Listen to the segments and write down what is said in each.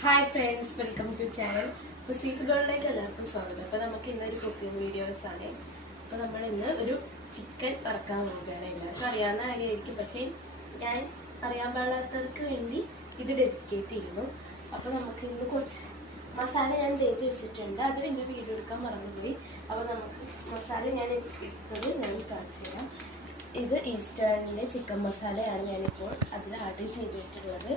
Hi friends, welcome to channel. അപ്പോൾ സീറ്റുകളിലേക്ക് എല്ലാവർക്കും സ്വാഗതം. അപ്പോൾ നമുക്ക് ഇന്നൊരു കുക്കിംഗ് വീഡിയോസ് ആണ്. അപ്പോൾ നമ്മൾ ഇന്ന് ഒരു ചിക്കൻ വറക്കാൻ പോവുകയാണ്. എല്ലാവർക്കും അറിയാവുന്ന കാര്യമായിരിക്കും, പക്ഷേ ഞാൻ അറിയാൻ പാടാത്തവർക്ക് വേണ്ടി ഇത് ഡെഡിക്കേറ്റ് ചെയ്യുന്നു. അപ്പോൾ നമുക്ക് ഇന്ന് കുറച്ച് മസാല ഞാൻ തേച്ച് വെച്ചിട്ടുണ്ട്. അത് എൻ്റെ വീഡിയോ എടുക്കാൻ മറന്നുപോയി. അപ്പോൾ നമുക്ക് മസാല ഞാൻ എടുത്തത് ഞാൻ കാണിച്ചു തരാം. ഇത് ഈസ്റ്റേണിലെ ചിക്കൻ മസാലയാണ് ഞാനിപ്പോൾ അതിൽ ആഡ് ചെയ്തിട്ടുള്ളത്.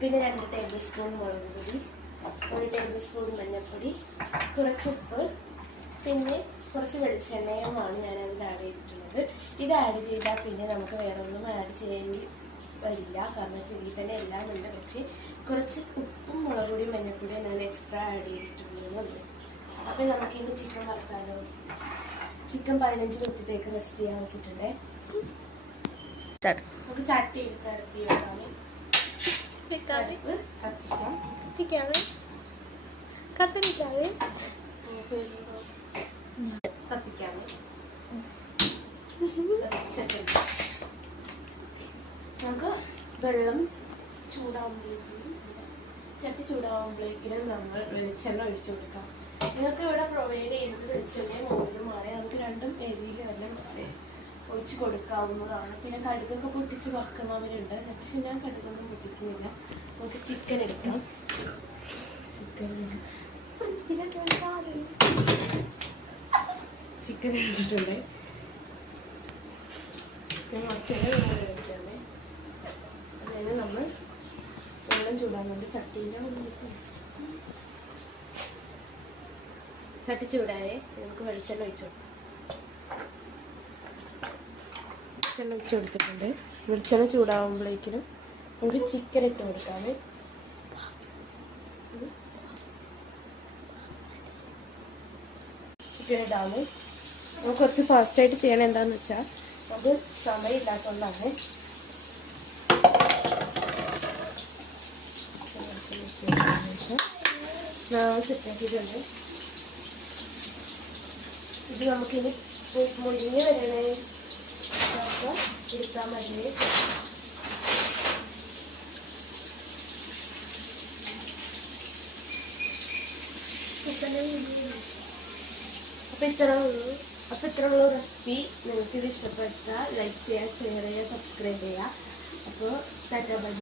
പിന്നെ 2 ടേബിൾ സ്പൂൺ മുളക് പൊടി, 1 ടേബിൾ സ്പൂൺ മഞ്ഞൾപ്പൊടി, കുറച്ച് ഉപ്പ്, പിന്നെ കുറച്ച് വെളിച്ചെണ്ണയുമാണ് ഞാൻ അതിൽ ആഡ് ചെയ്തിട്ടുള്ളത്. ഇത് ആഡ് ചെയ്താൽ പിന്നെ നമുക്ക് വേറെ ഒന്നും ആഡ് ചെയ്യേണ്ടി വരില്ല, കാരണം ചെറിയ തന്നെ എല്ലാം ഉണ്ട്. പക്ഷേ കുറച്ച് ഉപ്പും മുളക് പൊടിയും മഞ്ഞൾപ്പൊടിയും ഞാൻ എക്സ്ട്രാ ആഡ് ചെയ്തിട്ടുള്ളൂ. അപ്പോൾ നമുക്കിന്ന് ചിക്കൻ വറുത്താലോ. ചിക്കൻ 15 മിനിറ്റത്തേക്ക് റെസ്റ്റ് ചെയ്യാൻ വെച്ചിട്ടുണ്ട്. നമുക്ക് ചട്ടി എടുത്ത് ഇറക്കി വെക്കാം. നമുക്ക് വെള്ളം ചൂടാവുമ്പോഴേക്കും ചട്ടി ചൂടാവുമ്പോഴേക്കും നമ്മൾ വെളിച്ചെണ്ണ ഒഴിച്ചു കൊടുക്കാം. നിങ്ങൾക്ക് ഇവിടെ പ്രൊവൈഡ് ചെയ്യുന്നത് വെളിച്ചെണ്ണയും ഓയിലുമാണ്. നമുക്ക് രണ്ടും എരിയിൽ തന്നെ ഒഴിച്ച് കൊടുക്കാവുന്നതാണ്. പിന്നെ കടുകൊക്കെ പൊട്ടിച്ച് വറക്കുന്നവരുണ്ട്, പക്ഷെ ഞാൻ കടുകൊന്നും പൊട്ടിക്കുന്നില്ല. നമുക്ക് ചിക്കൻ എടുക്കാം. ചിക്കൻ എടുത്തിട്ടുണ്ട്. ഞാൻ കുറച്ചേരം കഴിക്കാമേ. അതായത് നമ്മൾ വെള്ളം ചൂടാകുന്നുണ്ട്. ചട്ടി ചൂടായേ നമുക്ക് വെളിച്ചെണ്ണ ഒഴിച്ചു കൊടുത്തിട്ടുണ്ട്. വെളിച്ചെണ്ണ ചൂടാവുമ്പോഴേക്കും നമുക്ക് ചിക്കൻ ഇട്ട് കൊടുക്കാമേ. ചിക്കൻ ഇടാമേ. നമുക്ക് കുറച്ച് ഫാസ്റ്റായിട്ട് ചെയ്യണം. എന്താണെന്ന് വെച്ചാൽ അത് സമയമില്ലാത്തതുകൊണ്ടാണ്. സെറ്റാക്കിയിട്ടുണ്ട്. ഇത് നമുക്കിനി മുരിഞ്ഞ് വരണേ എടുത്താൽ മതി. അപ്പോൾ ഇത്രയുള്ള റെസിപ്പി നിങ്ങൾക്ക് ഇത് ഇഷ്ടപ്പെട്ടാൽ ലൈക്ക് ചെയ്യുക, ഷെയർ ചെയ്യുക, സബ്സ്ക്രൈബ് ചെയ്യുക. അപ്പോൾ ടാറ്റാ ബൈ.